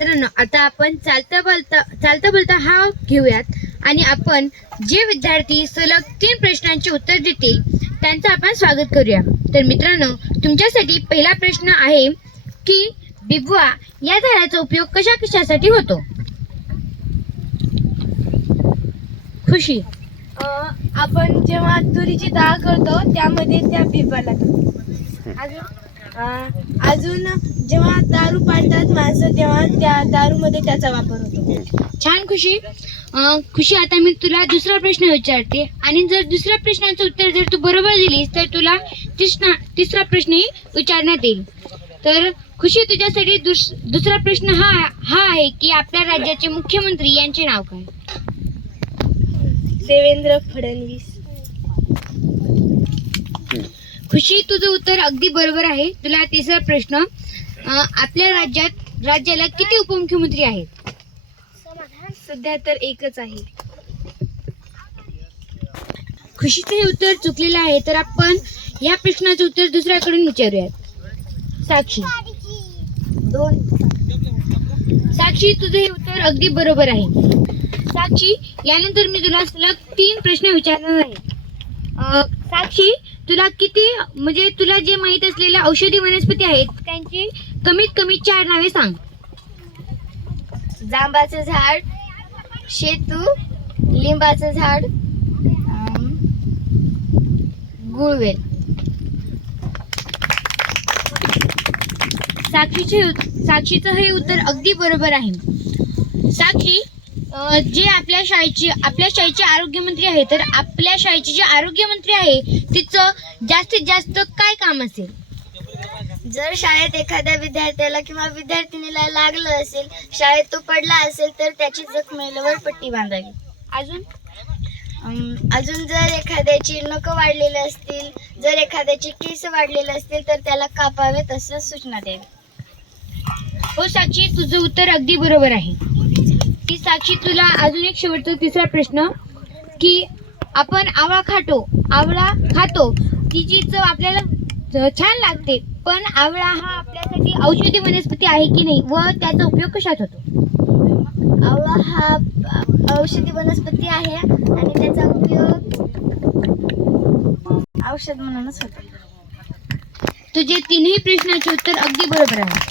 मित्रांनो, आता आपण चालता बोलता हा घेऊयात आणि आपण जे विद्यार्थी सलग 3 प्रश्नांची उत्तर देतील त्यांचं आपण स्वागत करूया. तर मित्रांनो, तुमच्यासाठी पहिला प्रश्न आहे की बिबवा या झाडाचा उपयोग कशासाठी होतो? खुशी. आपण जेव्हा तुरीची डाळ करतो त्यामध्ये त्या बिबवा लागतो. अजून जेव्हा दारू पाडतात माणसं तेव्हा त्या दारूमध्ये त्याचा वापर होतो. छान खुशी. खुशी, आता मी तुला दुसरा प्रश्न विचारते आणि जर दुसऱ्या प्रश्नाचं उत्तर जर तू बरोबर दिलीस तर तुला तिसरा प्रश्नही विचारण्यात येईल. तर खुशी, तुझ्यासाठी दुसरा प्रश्न हा आहे की आपल्या राज्याचे मुख्यमंत्री यांचे नाव काय? देवेंद्र फडणवीस. खुशी, तुझं उत्तर अगदी बरोबर आहे. तुला तिसरा प्रश्न, आपल्या राज्याला किती उपमुख्यमंत्री आहेत? सध्या तर एकच आहे. खुशीचं हे उत्तर चुकलेलं आहे. तर आपण या प्रश्नाचं उत्तर दुसऱ्याकडून विचारूयात. साक्षी. 2. साक्षी, तुझं हे उत्तर अगदी बरोबर आहे. साक्षी, यानंतर मी तुला सलग 3 प्रश्न विचारणार आहे. साक्षी, तुला जे माहित असलेल्या औषधी वनस्पती आहेत त्यांची कमीत कमी 4 नावे सांग. जांबाचं झाड, शेतू, लिंबाचं झाड, गुळवेल. साक्षीचं हे उत्तर अगदी बरोबर आहे. साक्षी, जे आपल्या शाळेचे आरोग्यमंत्री आहे, तर आपल्या शाळेचे जे आरोग्यमंत्री आहे तिचं जास्तीत जास्त काय काम असेल? जर शाळेत एखाद्या विद्यार्थ्याला किंवा विद्यार्थिनीला लागलं असेल, शाळेत तो पडला असेल तर त्याची जखमेवर पट्टी बांधावी. अजून जर एखाद्याची नखं वाढलेली असतील, जर एखाद्याची केस वाढलेले असतील तर त्याला कापावेत असं सूचना द्यावी. हो साक्षी, तुझं उत्तर अगदी बरोबर आहे. की साक्षी, तुला अजून एक शेवटचा तिसरा प्रश्न की आपण आवळा खातो तिची चव आपल्याला छान लागते, पण आवळा हा आपल्यासाठी औषधी वनस्पती आहे की नाही व त्याचा उपयोग कशात होतो? आवळा हा औषधी वनस्पती आहे आणि त्याचा उपयोग औषध म्हणूनच होतो. तुझे 3ही प्रश्नाचे उत्तर अगदी बरोबर आहे.